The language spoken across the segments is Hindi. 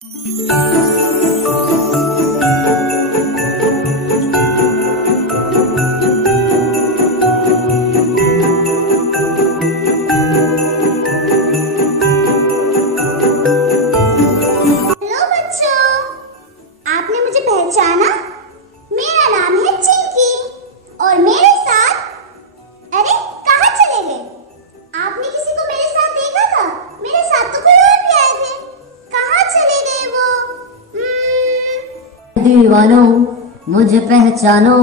बच्चों, आपने मुझे पहचाना? मेरा नाम है चिंकी और मेरे साथ, अरे कहाँ चले गए? आपने किसी को मेरे साथ देखा था? मेरे साथ तो कोई और भी आए थे। कहाँ चले गए वो? दीवानो मुझे पहचानो,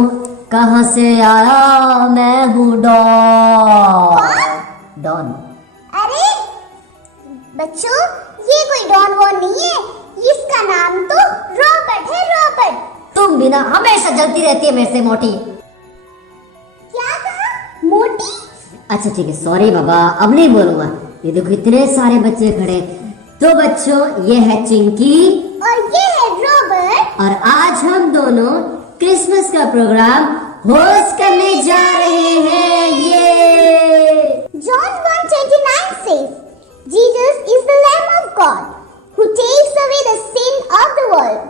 कहाँ से आया मैं हूँ डॉन। अरे बच्चों, ये कोई डॉन वॉन नहीं है, इसका नाम तो रॉबर्ट है, रॉबर्ट। तुम भी ना हमेशा जलती रहती है मेरे से मोटी। क्या कहा? मोटी? अच्छा ठीक है, सॉरी बाबा, अब नहीं बोलूंगा। ये देखो इतने सारे बच्चे खड़े। तो बच्चों, ये है चिंकी और ये है रॉबर्ट। और आज हम दोनों क्रिसमस का प्रोग्राम होस्ट करने जा रहे हैं। ये John 1:29 says, Jesus is the Lamb of God who takes away the sin of the world.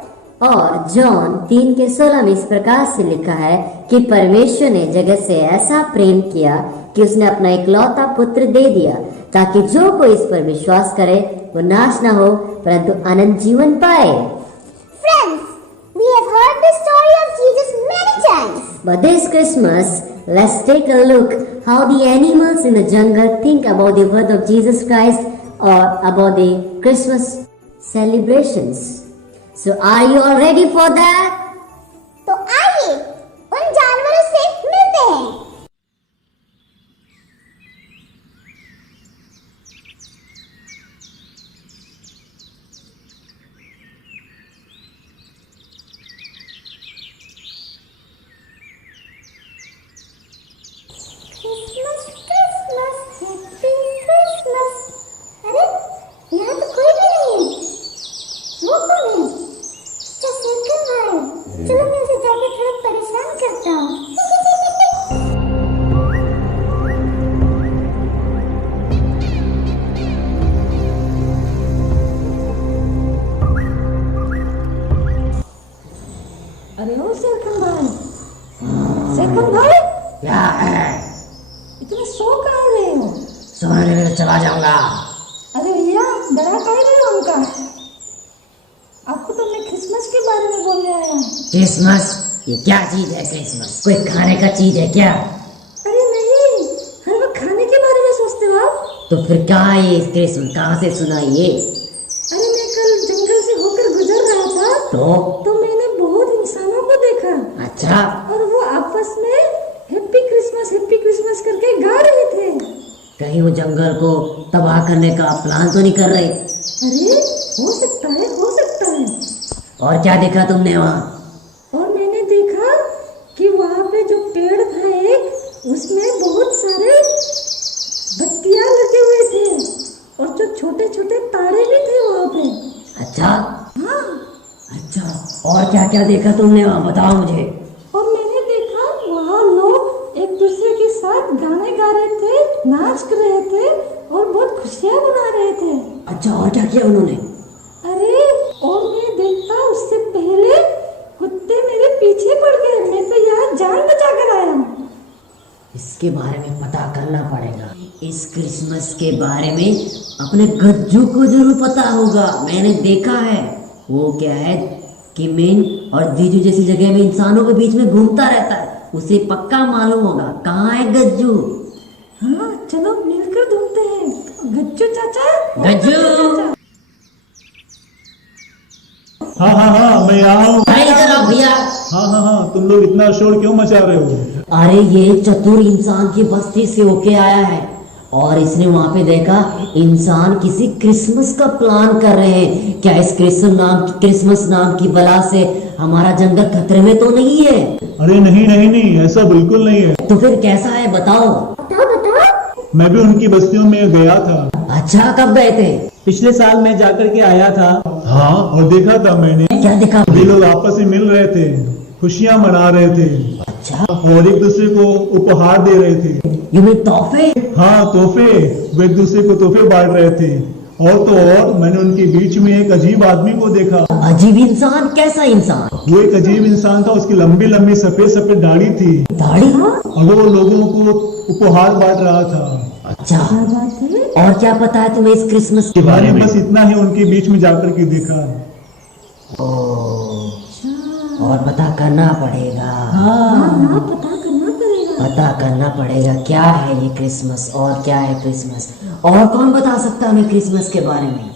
और जॉन 3:16 में इस प्रकार से लिखा है कि परमेश्वर ने जगत से ऐसा प्रेम किया कि उसने अपना इकलौता पुत्र दे दिया, ताकि जो कोई इस पर विश्वास करे वो नाश ना हो परंतु अनंत जीवन पाए। Friends, we have heard the story of Jesus many times. But this Christmas, let's take a look how the animals in the jungle think about the birth of Jesus Christ or about the Christmas celebrations. So are you all ready for that? तो आइए उन जानवरों से मिलते हैं। Christmas Christmas happy Christmas. अरे यहाँ तो कोई भी नहीं है। वो कौन है? अच्छा सेकंड भाई, चलो मैं उसे जाके थोड़ा परेशान करता हूँ। अरे ओ सेकंड भाई, सेकंड भाई, क्या है? इतने सो कहाँ रहे हो? सोने में तो चला जाऊंगा। अरे भैया, डरा काहे रहे हो हमका? आपको तो मैं क्रिसमस के बारे में बोलने आया हूँ। क्रिसमस? ये क्या चीज है क्रिसमस? कोई खाने का चीज है क्या? अरे नहीं, हर वक्त खाने के बारे में सोचते हो आप? तो फिर कहाँ है ये क्रिसमस? कहाँ से सुना ये? अरे मैं कल जंगल से होकर गुजर रहा था तो मैंने बहुत इंसानों को देखा अच्छा, और वो आपस में हैप्पी क्रिसमस करके गा रहे थे। कहीं वो जंगल को तबाह करने का प्लान तो नहीं कर रहे? अरे हो सकता है। और क्या देखा तुमने वहाँ? और मैंने देखा कि वहाँ पे जो पेड़ था एक, उसमें बहुत सारे बत्तियां लगे हुए थे और जो छोटे छोटे तारे भी थे वहाँ पे। अच्छा हाँ, अच्छा, और क्या क्या देखा तुमने वहाँ? बताओ मुझे। और मैंने देखा वहाँ लोग एक दूसरे के साथ गाने गा रहे थे, नाच कर रहे थे और बहुत खुशियाँ मना रहे थे। अच्छा, और क्या किया उन्होंने? अरे और मैं देखता उससे पहले कुत्ते मेरे पीछे पड़ गए। मैं तो यहाँ जान बचा कर आया हूँ। इसके बारे में पता करना पड़ेगा। इस क्रिसमस के बारे में अपने गज्जू को जरूर पता होगा। मैंने देखा है वो क्या है कि मेन और दीजू जैसी जगह में इंसानों के बीच में घूमता रहता है। उसे पक्का मालूम होगा। कहाँ है गज्जू? हाँ, चलो मिलकर ढूंढते हैं। गज्जू चाचा, गज्जू! हाँ मैं यहाँ हूँ। अरे इधर आओ भैया। हाँ तुम लोग इतना शोर क्यों मचा रहे हो? अरे ये चतुर इंसान की बस्ती से होके आया है और इसने वहाँ पे देखा इंसान किसी क्रिसमस का प्लान कर रहे हैं। क्या इस क्रिसमस नाम की बला से हमारा जंगल खतरे में तो नहीं है? अरे नहीं, ऐसा बिल्कुल नहीं है। तो फिर कैसा है बताओ? मैं भी उनकी बस्तियों में गया था। अच्छा, कब गए थे? पिछले साल मैं जाकर के आया था। हाँ, और देखा था मैंने। क्या देखा? वे लोग आपस में मिल रहे थे, खुशियाँ मना रहे थे। अच्छा, और एक दूसरे को उपहार दे रहे थे। यू मीन तोहफे? हाँ, तोहफे। वे एक दूसरे को तोहफे बांट रहे थे और तो और मैंने उनके बीच में एक अजीब आदमी को देखा। अजीब इंसान? कैसा इंसान? वो एक अजीब इंसान था, उसकी लंबी लंबी सफेद सफेद दाढ़ी थी दाढ़ी? और वो लोगों को उपहार बांट रहा था। अच्छा, और क्या पता है तुम्हें इस क्रिसमस के बारे मैंने में? बस इतना ही उनके बीच में जाकर के देखा। और पता करना पड़ेगा। पता करना पड़ेगा क्या है ये क्रिसमस और क्या है क्रिसमस। और कौन बता सकता है हमें क्रिसमस के बारे में?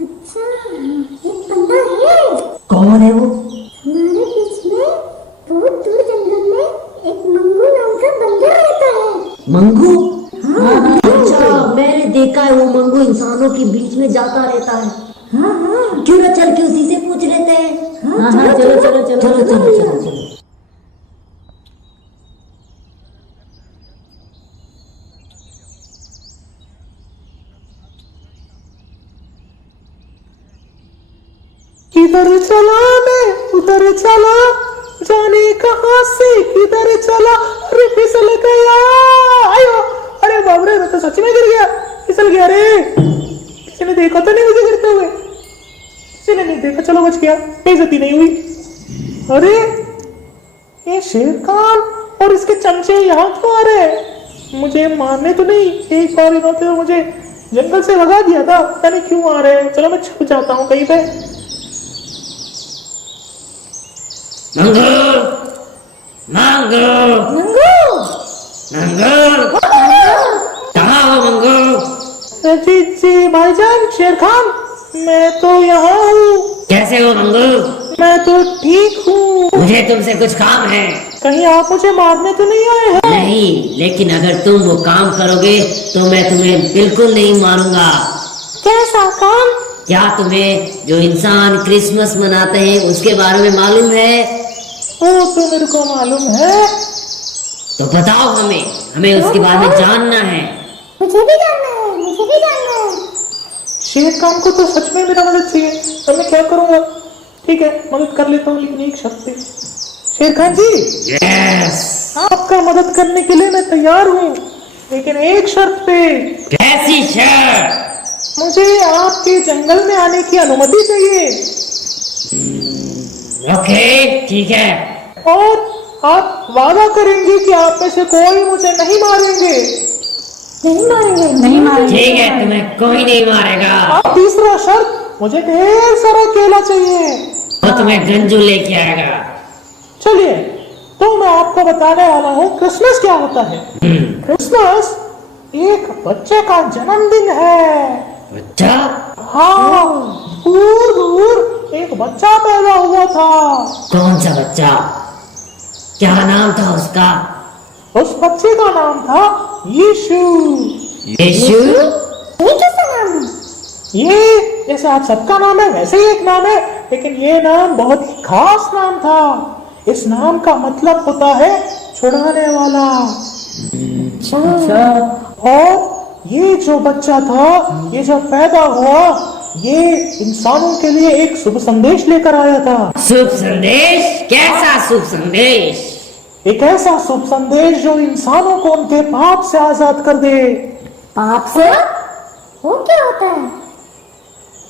अच्छा, एक बंदा है। कौन है वो? हमारे बीच में बहुत दूर जंगल में एक मंगू नाम का बंदा रहता है। मंगू? अच्छा, मैंने देखा है वो मंगू इंसानों के बीच में जाता रहता है। क्यों ना चल के उसी से पूछ लेते हैं। चलो चलो चलो चलो चलो चलो चलो। किधर चला मैं उधर चला, जाने कहां से किधर चला, अरे फिसल गया। आयो, अरे बाप रे, मैं तो सच में गिर गया, फिसल गया रे। किसी ने देखा तो नहीं मुझे गिरते हुए? किसी ने नहीं देखा, चलो बच गया, बेइज्जती नहीं हुई। अरे ये शेर खान और इसके चमचे यहाँ क्यों आ रहे हैं? मुझे मारने तो नहीं, एक बार इन्होंने तो मुझे जंगल से भगा दिया था, पता नहीं क्यों आ रहे हैं। चलो मैं छुप जाता हूँ कहीं पे। मंगू, मंगू, मंगू, कहाँ हो मंगू? जी जी भाईजान, शेर खान, मैं तो यहाँ हूँ। कैसे हो मंगू? मैं तो ठीक हूँ। मुझे तुमसे कुछ काम है। कहीं आप मुझे मारने तो नहीं आए हैं? नहीं, लेकिन अगर तुम वो काम करोगे तो मैं तुम्हें बिल्कुल नहीं मारूंगा। कैसा काम? क्या तुम्हें जो इंसान क्रिसमस मनाते हैं उसके बारे में मालूम है? वो तो मेरे को मालूम है। तो बताओ हमें, हमें उसके बारे में जानना है। मुझे भी जानना है, मुझे भी जानना है। शेर खान को तो सच में मेरा मदद चाहिए, तो मैं क्या करूँगा? ठीक है, मदद कर लेता हूँ, लेकिन एक शर्त पे। शेर खान जी, यस। आपका मदद करने के लिए मैं तैयार हूँ, लेकिन एक शर्त पे। कैसी शर्त? मुझे आपके जंगल में आने की अनुमति चाहिए। ओके, ठीक है। और आप वादा करेंगे कि आप में से कोई मुझे नहीं मारेंगे? नहीं मारेंगे। ठीक है, तुम्हें कोई नहीं मारेगा। और तीसरा शर्त, मुझे ढेर सारा केला चाहिए। वो तुम्हें गंजू लेके आएगा। चलिए, तो मैं आपको बताने वाला हूँ क्रिसमस क्या होता है। क्रिसमस एक बच्चे का जन्मदिन है। अच्छा, हाँ, दूर दूर एक बच्चा पैदा हुआ था। कौन सा बच्चा? क्या नाम था उसका? उस बच्चे का नाम था यीशु। यीशु? ये कैसा नाम है? ये जैसे आप सबका नाम है वैसे ही एक नाम है, लेकिन ये नाम बहुत ही खास नाम था। इस नाम का मतलब होता है छुड़ाने वाला। और ये जो बच्चा था, ये जब पैदा हुआ, ये इंसानों के लिए एक शुभ संदेश लेकर आया था। शुभ संदेश? कैसा शुभ संदेश? एक ऐसा शुभ संदेश जो इंसानों को उनके पाप से आजाद कर दे। पाप से? वो क्या होता है?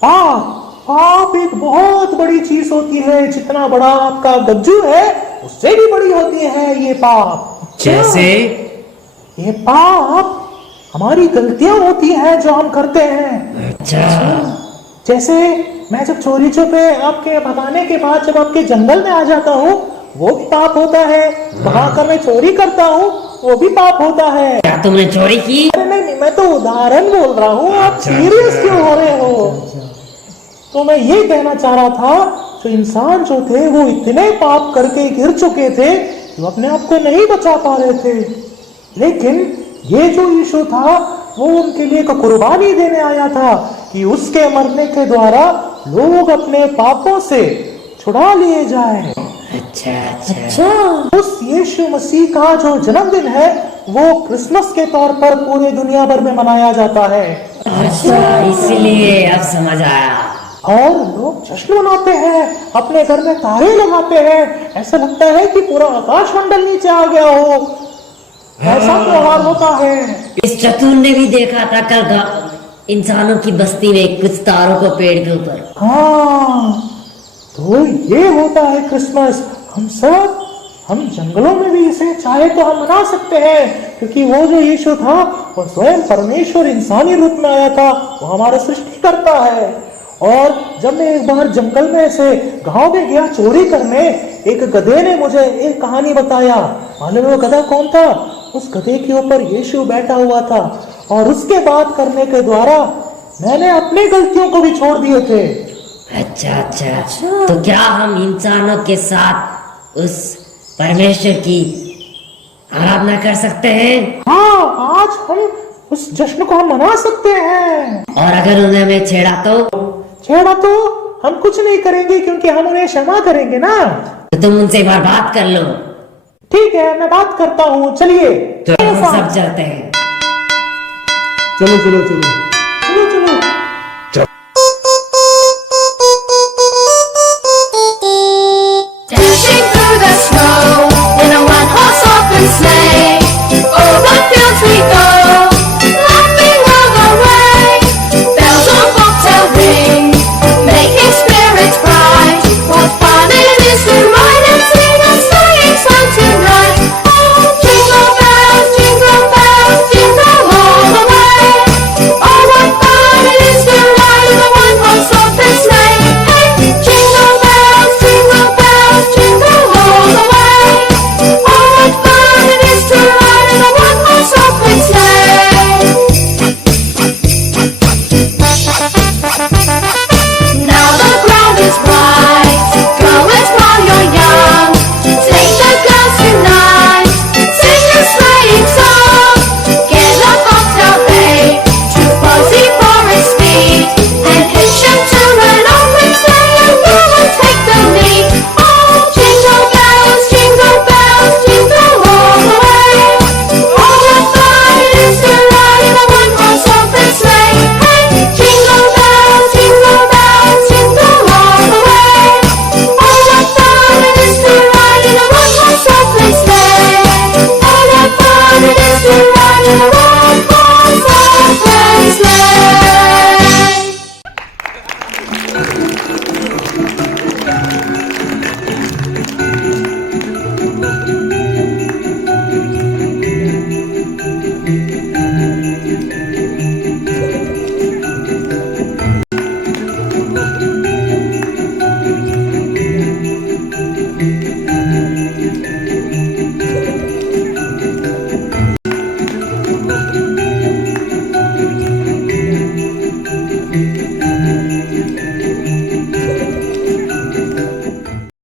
पाप पाप एक बहुत बड़ी चीज होती है। जितना बड़ा आपका गज्जू है उससे भी बड़ी होती है ये पाप। जैसे? ये पाप हमारी गलतियां होती हैं जो हम करते हैं। अच्छा, जैसे मैं जब चोरी छुपे आपके भगाने के बाद जब आपके जंगल में आ जाता हूँ, वो भी पाप होता है। वहां कर मैं चोरी करता हूँ, वो भी पाप होता है। क्या तुमने चोरी की? अरे नहीं, मैं तो उदाहरण बोल रहा हूँ, आप सीरियस क्यों हो रहे हो? तो मैं ये कहना चाह रहा था, जो इंसान जो थे वो इतने पाप करके गिर चुके थे, वो अपने आप को नहीं बचा पा रहे थे। लेकिन ये जो यीशु था, वो उनके लिए एक कुर्बानी देने आया था कि उसके मरने के द्वारा लोग अपने पापों से छुड़ा लिए जाए। अच्छा अच्छा। उस यीशु मसीह का जो जन्मदिन है वो क्रिसमस के तौर पर पूरे दुनिया भर में मनाया जाता है। अच्छा, इसीलिए अब समझ आया। और लोग जश्न मनाते हैं, अपने घर में तारे लगाते हैं, ऐसा लगता है कि पूरा आकाश मंडल नीचे आ गया हो। ऐसा त्योहार होता है। इस चतुर ने भी देखा था कल इंसानों की बस्ती में कुछ तारों को पेड़ के ऊपर। हाँ, तो ये होता है क्रिसमस। हम जंगलों में भी इसे चाहे तो हम मना सकते हैं, क्योंकि वो जो यीशु था वो स्वयं परमेश्वर इंसानी रूप में आया था। वो हमारा सृष्टि करता है। और जब मैं एक बार जंगल में से गांव में गया चोरी करने, एक गधे ने मुझे एक कहानी बताया। मालूम है वो गधा कौन था? उस गधे के ऊपर यीशु बैठा हुआ था। और उसके बात करने के द्वारा मैंने अपनी गलतियों को भी छोड़ दिए थे। अच्छा, तो क्या हम इंसानों के साथ उस परमेश्वर की आराधना कर सकते हैं? हाँ, आज हम उस जश्न को हम मना सकते हैं। और अगर उन्होंने हमें छेड़ा तो हम कुछ नहीं करेंगे, क्योंकि हम उन्हें क्षमा करेंगे ना। तो तुम उनसे एक बार बात कर लो। ठीक है, मैं बात करता हूँ। चलिए तो हम सब चलते हैं। चलो चलो चलो।